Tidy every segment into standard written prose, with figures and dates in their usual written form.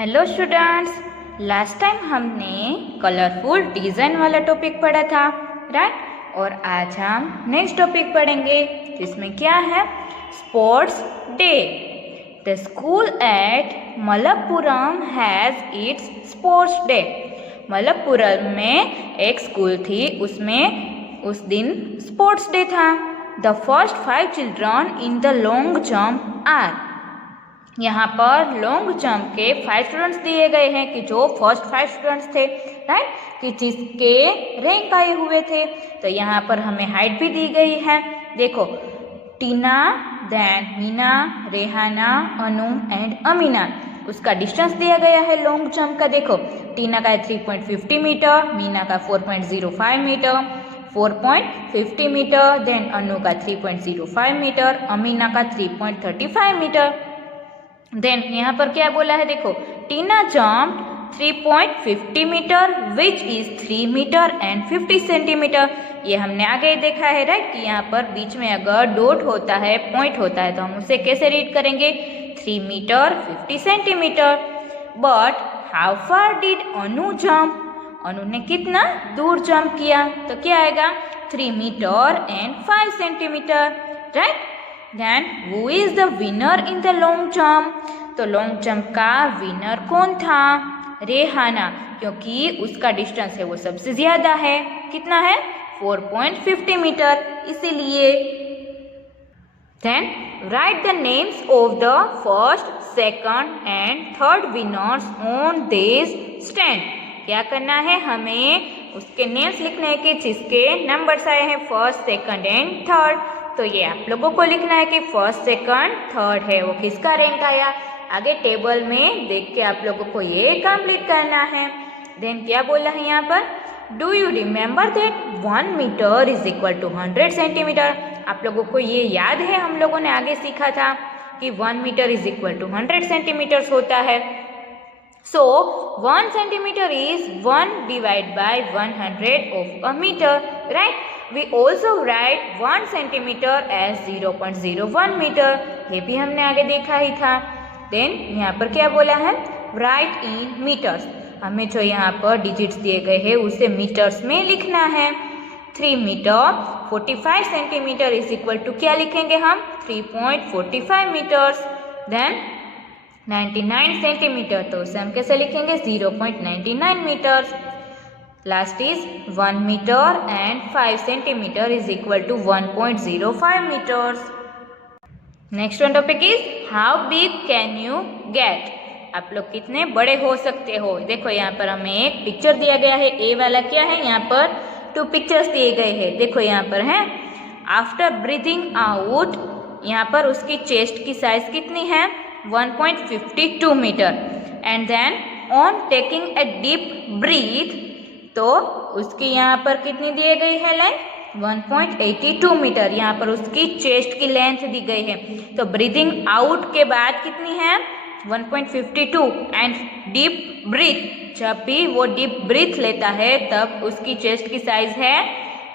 Hello students, last time हमने colourful design वाला topic पढ़ा था, राइट। और आज हम नेक्स्ट टॉपिक पढ़ेंगे जिसमें क्या है, sports day. The school at Malappuram has its sports day. Malappuram में एक स्कूल थी, उसमें उस दिन स्पोर्ट्स डे था। The first 5 children in the long jump are. यहाँ पर लॉन्ग जंप के 5 स्टूडेंट्स दिए गए हैं कि जो फर्स्ट 5 स्टूडेंट्स थे, राइट, कि जिसके रैंक आए हुए थे। तो यहाँ पर हमें हाइट भी दी गई है। देखो, टीना, देन मीना, रेहाना, अनु एंड अमीना। उसका डिस्टेंस दिया गया है लॉन्ग जंप का। देखो, टीना का है 3.50 मीटर, मीना का 4.05 मीटर, 4.50 मीटर, देन अनु का 3.05 मीटर, अमीना का 3.35 मीटर। देन यहाँ पर क्या बोला है, देखो, Tina jump 3.50 metre which is 3 metre and 50 centimetre. ये हमने आगे देखा है, राइट, कि यहाँ पर बीच में अगर डॉट होता है, पॉइंट होता है, तो हम उसे कैसे रीड करेंगे, 3 metre 50 centimetre. But how far did Anu jump? Anu ने कितना दूर जंप किया? तो क्या आएगा, 3 metre and 5 centimetre, right. Then who is the winner in the long jump? तो लॉन्ग जंप का विनर कौन था? रेहाना, क्योंकि उसका डिस्टेंस है वो सबसे ज्यादा है। कितना है? 4.50 मीटर, इसीलिए। Then write the names of the first, second and third winners on this stand. क्या करना है, हमें उसके नेम्स लिखने हैं कि जिसके नंबर्स आए हैं फर्स्ट, सेकंड एंड थर्ड। तो ये आप लोगों को लिखना है कि फर्स्ट, सेकंड, थर्ड है वो किसका रैंक आया। आगे टेबल में देख के आप लोगों को ये कंप्लीट करना है। देन क्या बोला है यहाँ पर, do you remember that 1 metre is equal to 100 centimetre. आप लोगों को ये याद है, हम लोगों ने आगे सीखा था कि 1 metre is equal to 100 centimetre होता है। So 1 centimetre is 1 divide by 100 of a metre, right. We also write 1 centimeter as 0.01 metre, ये भी हमने आगे देखा ही था। देन यहाँ पर क्या बोला है, write in meters। हमें जो यहाँ पर डिजिट्स दिए गए हैं उसे मीटर्स में लिखना है। 3 metre 45 centimetre is equal to क्या लिखेंगे हम, 3.45 मीटर्स। देन 99 सेंटीमीटर, तो उसे हम कैसे लिखेंगे, 0.99 metres. Last is 1 metre and 5 centimetre is equal to 1.05 metres. Next one topic is how big can you get. आप लोग कितने बड़े हो सकते हो। देखो यहाँ पर हमें एक पिक्चर दिया गया है, ए वाला क्या है, यहाँ पर 2 पिक्चर्स दिए गए हैं। देखो यहाँ पर है, आफ्टर ब्रीथिंग आउट, यहाँ पर उसकी चेस्ट की साइज कितनी है, 1.52 metre. And then on taking a deep breath, तो उसकी यहाँ पर कितनी दी गई है लेंथ, 1.82 मीटर। यहाँ पर उसकी चेस्ट की लेंथ दी गई है। तो ब्रीदिंग आउट के बाद कितनी है, 1.52। एंड डीप ब्रीथ, जब भी वो डीप ब्रीथ लेता है तब उसकी चेस्ट की साइज है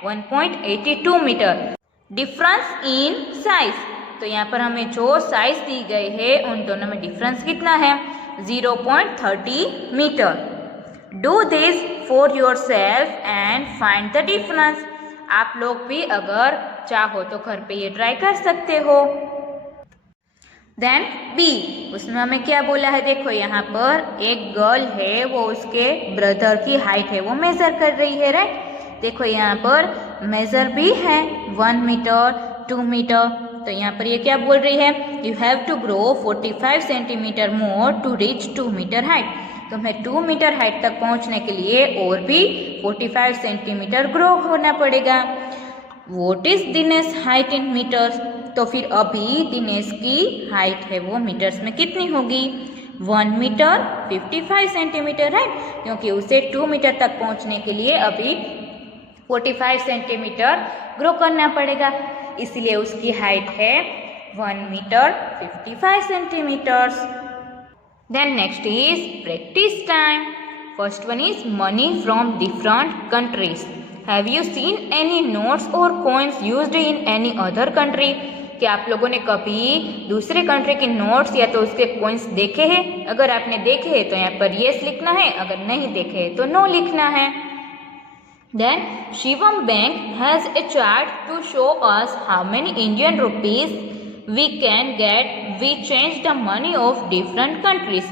1.82 मीटर। डिफरेंस इन साइज, तो यहाँ पर हमें जो साइज दी गई है उन दोनों में डिफरेंस कितना है, 0.30 metre. Do this for yourself and find the difference। आप लोग भी अगर चाहो तो घर पे ये ट्राई कर सकते हो। देन बी, उसमें हमें क्या बोला है, देखो यहाँ पर एक गर्ल है, वो उसके ब्रदर की हाइट है वो मेजर कर रही है, राइट। देखो यहाँ पर मेजर भी है 1 मीटर 2 मीटर। तो यहाँ पर ये क्या बोल रही है, you have to grow 45 centimetre more to reach 2 metre height. तुम्हें 2 मीटर हाइट तक पहुंचने के लिए और भी 45 सेंटीमीटर ग्रो होना पड़ेगा। What is Dinesh height in metres? तो फिर अभी दिनेश की हाइट है वो मीटर्स में कितनी होगी, 1 मीटर 55 सेंटीमीटर, राइट, क्योंकि उसे 2 मीटर तक पहुंचने के लिए अभी 45 सेंटीमीटर ग्रो करना पड़ेगा, इसलिए उसकी हाइट है 1 metre 55 centimetres. Then next is practice time. First one is money from different countries. Have you seen any notes or coins used in any other country? कि आप लोगों ने कभी दूसरे कंट्री के नोट्स या तो उसके कॉइन्स देखे हैं? अगर आपने देखे हैं तो यहाँ पर येस लिखना है, अगर नहीं देखे हैं तो नो लिखना है। Then Shivam Bank has a chart to show us how many Indian rupees we can get we change the money of different countries।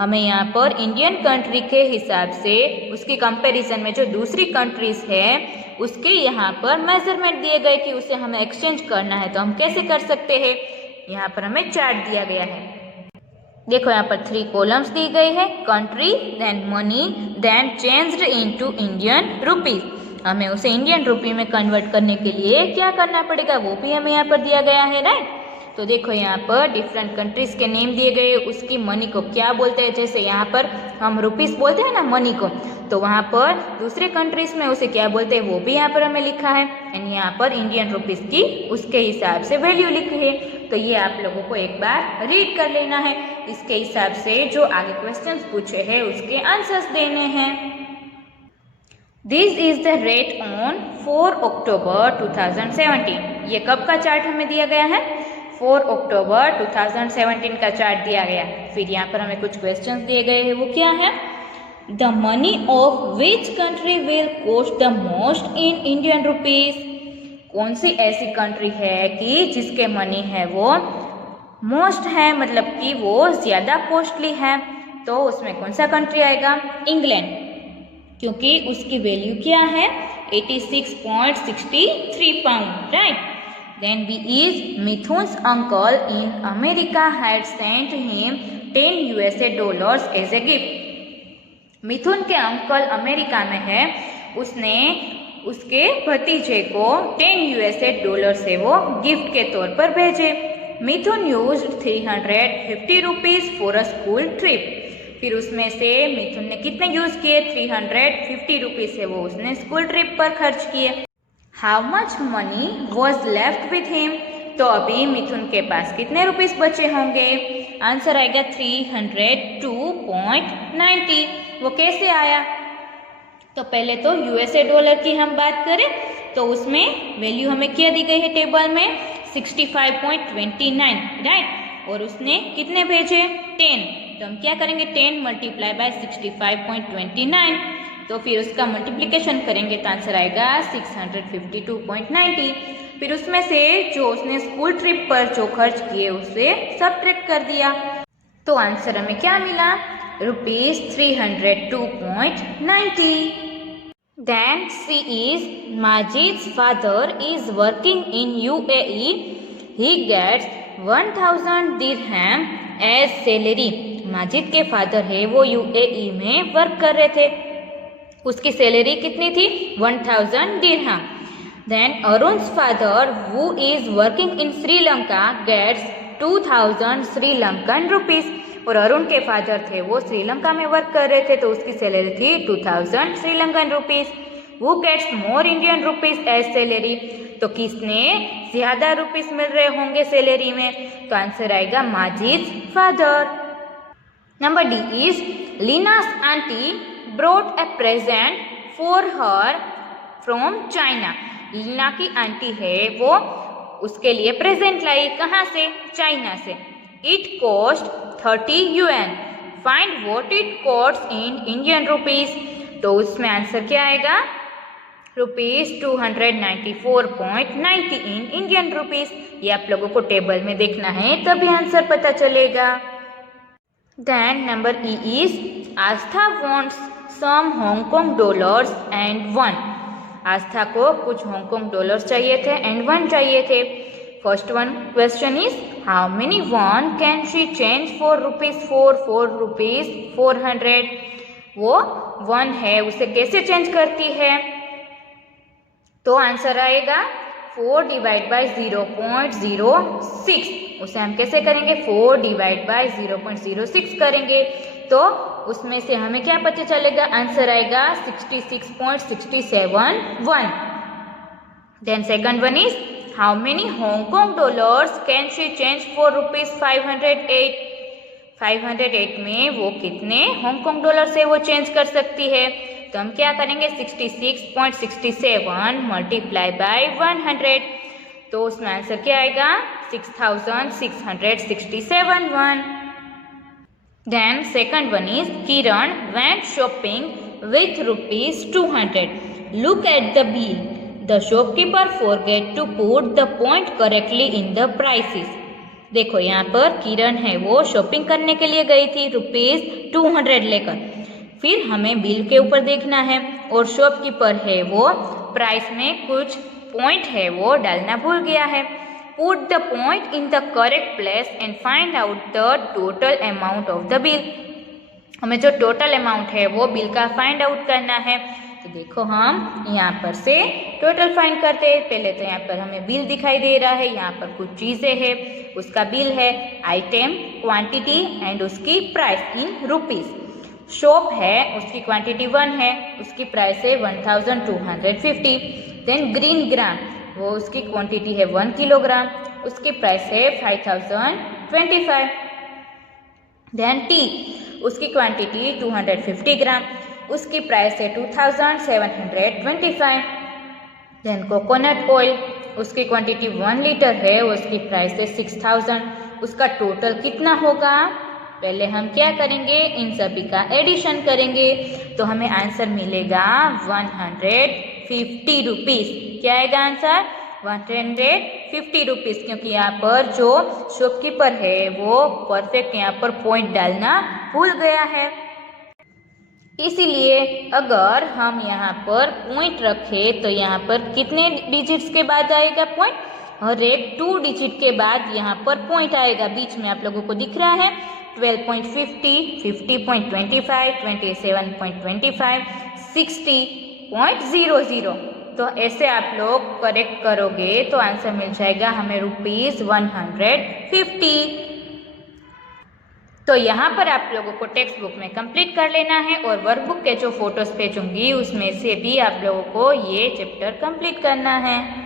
हमें यहाँ पर इंडियन कंट्री के हिसाब से उसकी कंपैरिजन में जो दूसरी कंट्रीज है उसके यहाँ पर मेजरमेंट दिए गए कि उसे हमें एक्सचेंज करना है, तो हम कैसे कर सकते हैं। यहाँ पर हमें चार्ट दिया गया है। देखो यहाँ पर 3 कॉलम्स दी गई है, country, then money, then changed into Indian rupees. हमें उसे इंडियन रुपी में कन्वर्ट करने के लिए क्या करना पड़ेगा वो भी हमें यहाँ पर दिया गया है, राइट। तो देखो यहाँ पर डिफरेंट कंट्रीज के नेम दिए गए, उसकी मनी को क्या बोलते हैं। जैसे यहाँ पर हम रुपीस बोलते हैं ना मनी को, तो वहाँ पर दूसरे कंट्रीज में उसे क्या बोलते हैं वो भी यहाँ पर हमें लिखा है। एंड यहाँ पर इंडियन रुपीस की उसके हिसाब से वैल्यू लिखी है। तो ये आप लोगों को एक बार रीड कर लेना है, इसके हिसाब से जो आगे क्वेश्चंस पूछे हैं उसके आंसर्स देने हैं। This is the rate on 4 अक्टूबर 2017। ये कब का चार्ट हमें दिया गया है? 4 अक्टूबर 2017 का चार्ट दिया गया। फिर यहाँ पर हमें कुछ क्वेश्चंस दिए गए हैं, वो क्या है? The money of which country will cost the most in Indian rupees. कौन सी ऐसी कंट्री है कि जिसके मनी है वो मोस्ट है, मतलब कि वो ज़्यादा कॉस्टली है, तो उसमें कौन सा कंट्री आएगा? इंग्लैंड, क्योंकि उसकी वैल्यू क्या है? 86.63 pound, right. Then B is Mithun's uncle in America had sent him 10 USA dollars as a gift। मिथुन के अंकल अमेरिका में है, उसने उसके भतीजे को 10 USA डॉलर से वो गिफ्ट के तौर पर भेजे। Mithun used 350 rupees for a school trip. फिर उसमें से मिथुन ने कितने यूज किए? 350 रुपीज से वो उसने स्कूल ट्रिप पर खर्च किए। How much money was left with him. तो अभी मिथुन के पास कितने रुपीस बचे होंगे? आंसर आएगा 302.90। वो कैसे आया? तो पहले तो यूएसए डॉलर की हम बात करें तो उसमें वैल्यू हमें क्या दी गई है टेबल में? 65.29, राइट। और उसने कितने भेजे? 10। तो हम क्या करेंगे? 10 मल्टीप्लाई बाय 65.29, तो फिर उसका मल्टीप्लिकेशन करेंगे तो आंसर आएगा 652.90। फिर उसमें से जो उसने स्कूल ट्रिप पर जो खर्च किए उसे सबट्रैक्ट कर दिया, तो आंसर हमें क्या मिला? ₹302.90। Then C is Majid's father is working in UAE. He gets 1000 dirham as salary। Majid के फादर है वो UAE में वर्क कर रहे थे, उसकी सैलरी कितनी थी? 1000 dirham। Then Arun's father who is working in Sri Lanka gets 2000 Sri Lankan rupees. और अरुण के फादर थे वो श्रीलंका में वर्क कर रहे थे, तो उसकी सैलरी थी 2000 Sri Lankan rupees. Who gets more Indian rupees as salary। तो किसने ज्यादा रुपीस मिल रहे होंगे सैलरी में? तो आंसर आएगा Majid father. Number D is Leena's auntie brought a present for her from China। Leena की आंटी है वो उसके लिए प्रेजेंट लाई, कहाँ से? चाइना से। It cost 30 UN। Find what it cost in Indian rupees. तो उसमें आंसर क्या आएगा? ₹294.90 इन इंडियन रुपीज। ये आप लोगों को टेबल में देखना है तभी आंसर पता चलेगा। Then number E is Aastha wants some Hong Kong dollars and 1। Aastha को कुछ हांगकांग डॉलर्स चाहिए थे एंड 1 चाहिए थे। First one question is how many one can she change for ₹400। वो 1 है, उसे कैसे चेंज करती है? तो आंसर आएगा 4 डिवाइड बाई 0.06। उसे हम कैसे करेंगे? 4 डिवाइड बाई 0.06 करेंगे, तो उसमें से हमें क्या पता चलेगा? आंसर आएगा 66.671। Then second one is how many Hong Kong dollars can she change for ₹508। 508 में वो कितने हांगकांग डॉलर से वो चेंज कर सकती है? तो हम क्या करेंगे? 66.67 मल्टीप्लाई बाय 100, तो उसमें आंसर क्या आएगा? 6,667 one. Then second one is Kiran went shopping with rupees 200. Look at the bill. The shopkeeper forget to put the point correctly in the prices. देखो यहाँ पर किरण है वो शॉपिंग करने के लिए गई थी ₹200 लेकर। फिर हमें बिल के ऊपर देखना है और शॉपकीपर है वो प्राइस में कुछ पॉइंट है वो डालना भूल गया है। Put the point in the correct place and find out the total amount of the bill. हमें जो टोटल अमाउंट है वो बिल का फाइंड आउट करना है। तो देखो हम यहाँ पर से टोटल फाइंड करते हैं। पहले तो यहाँ पर हमें बिल दिखाई दे रहा है, यहाँ पर कुछ चीज़ें हैं, उसका बिल है, आइटम, क्वांटिटी एंड उसकी प्राइस इन रुपीस। शॉप है उसकी क्वांटिटी 1 है, उसकी प्राइस है 1250। देन ग्रीन ग्राम वो उसकी क्वांटिटी है 1 किलोग्राम, उसकी प्राइस है 5025। देन टी उसकी क्वांटिटी 250 ग्राम, उसकी प्राइस है 2725। देन कोकोनट ऑयल उसकी क्वांटिटी 1 लीटर है, उसकी प्राइस है 6000। उसका टोटल कितना होगा? पहले हम क्या करेंगे, इन सभी का एडिशन करेंगे तो हमें आंसर मिलेगा 150 रुपीज़। क्या आएगा आंसर? 150 रुपीज़, क्योंकि यहाँ पर जो शॉपकीपर है वो परफेक्ट यहाँ पर पॉइंट डालना भूल गया है। इसीलिए अगर हम यहाँ पर पॉइंट रखें तो यहाँ पर कितने डिजिट्स के बाद आएगा पॉइंट? हर एक 2 डिजिट के बाद यहाँ पर पॉइंट आएगा। बीच में आप लोगों को दिख रहा है 12.50, 50.25, 27.25, 60.00। तो ऐसे आप लोग करेक्ट करोगे तो आंसर मिल जाएगा हमें ₹150। तो यहाँ पर आप लोगों को टेक्स्ट बुक में कंप्लीट कर लेना है और वर्कबुक के जो फोटोज भेजूंगी उसमें से भी आप लोगों को ये चैप्टर कंप्लीट करना है।